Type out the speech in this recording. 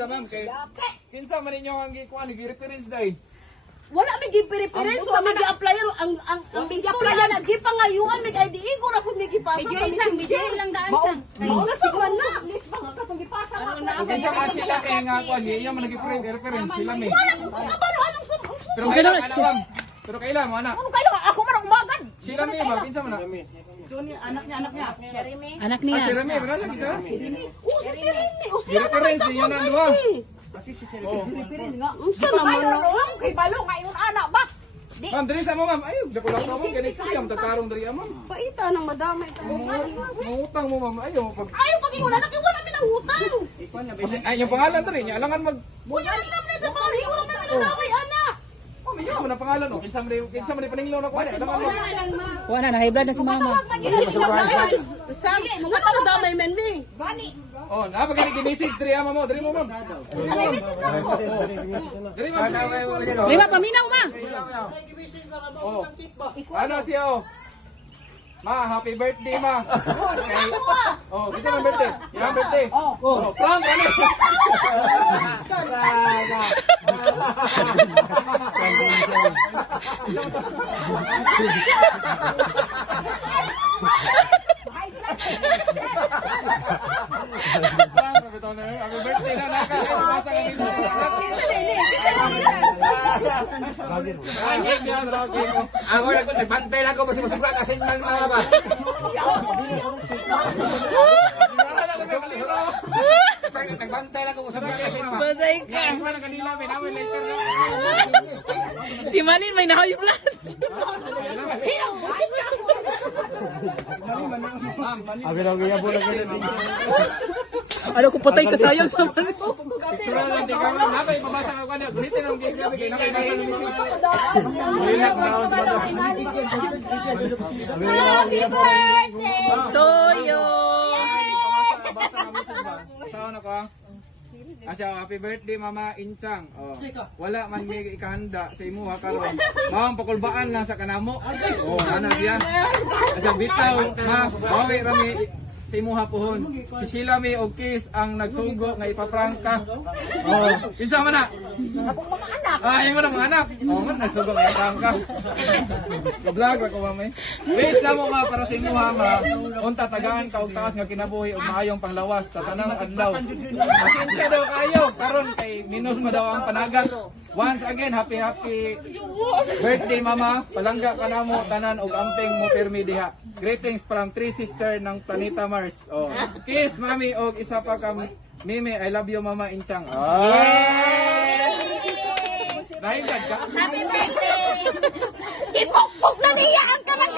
sa ma'am kay kinsa man ninyo ang gikuan gi-reference dai. Wala may gi-reference, wala may gi-applyan, ang gi-applyan na gipangayuan may IDE ko ra pud may gipasa. Medyo lang daan sa. Mauna sa kuan na, list ba nga katong gipasa na. Kinsa man sila kay nga kuan iya man nagi-reference sila mi. Wala ko kabalo anong Pero kailan ma'am? Pero kailan mo anak? ano kayo ako man umagad. Sila mi ba kinsa man? So ni anak niya. Jeremy. Anak Ah, niya. si Remy, wala kita. Si Sirini, o siya Reference niyo nang duha. Oh. Unsa naman na kay balo nga ingon anak ba? Ma'am, diri sa mo ma'am. Ay, dako lang mo kani siyam tatarong diri ma'am. Paita nang madamay ta. Mangutang mo ma'am. Ayo pag Ayaw pag ingon anak wala mi nang utang. ay yung pangalan diri niya alangan mag Wala rin naman sa pari ko naman nanaway anak. Oh, may mo na pangalan oh. Kinsa man paninglaw na ko ani alangan mag Wala na, high blood na si mama. Sabi, mga tao damay men mi. Bani. Oh, napag gi-message diri ama mo, diri mo ma'am. Diri ma'am. Lima, paminaw ma. Oh. Ano siya oh? Ma, happy birthday ma. Okay. Oh, kita ang birthday. Yang birthday. Oh, prank ano? Happy birthday na naka. Pasa kami sa. Ako nagbantay lang ko kasi masubra kasi man mga ba. Nagbantay lang ko masubra kasi man. Basay ka. Ano kanila may namin later na. Si Malin may na-high blood. Abi lang gaya bulan ko din. Ano ko patay ka sayang sa ano. Picture lang di ka man napay mabasa ka kanila. Gunitin ang gaya kay napay basa ni Mama. Relax na ako sa Happy birthday! Toyo. Basa na message ba? Saan ako? Asya, happy birthday Mama Inchang. Oh. Wala man may ikahanda sa imo ha karon. Mawang pakulbaan lang sa kanamo. Oh, ana diya. Asya bitaw ma, bawi rami sa imo hapuhon. Si Sheila may og kiss ang nagsugo nga ipaprangka. Oh, kinsa man na? Akong mga anak. Ah, imo na mga anak. Oh, man nagsugo nga ipaprangka. Vlog ko mama. Wish na mo ma para sa imo ha ma. Unta tagaan ka og taas nga kinabuhi ug maayong panglawas sa tanang adlaw. Pasensya daw kayo karon kay minus pa daw ang panagan. Once again, happy birthday mama. Palangga ka namo tanan og amping mo permi diha. Greetings from three sister ng Planeta Mars. Oh. Kiss mami og isa pa ka Mimi, I love you mama Inchang. Dahil ka. Happy birthday! Ipokpok na niya ang kanang